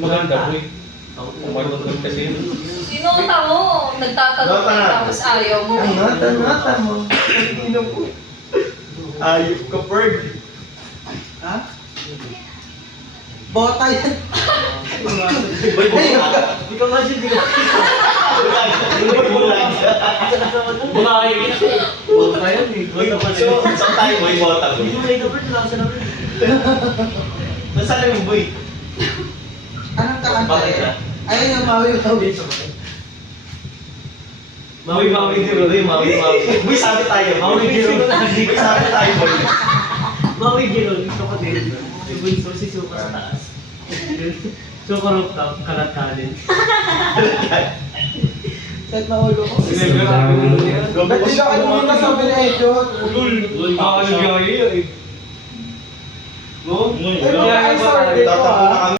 Maganda boy. Marunong kasi yun. Sino ang tamo? Nagtatanong ka tapos ayaw mo. Ang nata mo. Hindi po. Ayop ka, Ferg. Ha? Bota yan. Boy, Hindi ka kasi, hindi ka. Bunay. Bota yan eh. So, saan tayo boy? Bota boy. Nasaan na yung boy? Anong kakanta Bakit eh? ka? Ayun yung mawi-mawi. Mawi-mawi hero. Mawi-mawi. Boy, sabi tayo. Mawi-hero. Boy, sabi tayo boy. Mawi giro, dito ko din. Bunso si Suka sa taas. Suka rooftop, kalat-kalin. Set na ulo ko. Gabi Ba't di ka kanina sabi na ito? Ano biyaya eh. No? Ay, mga ay sorry ko ah.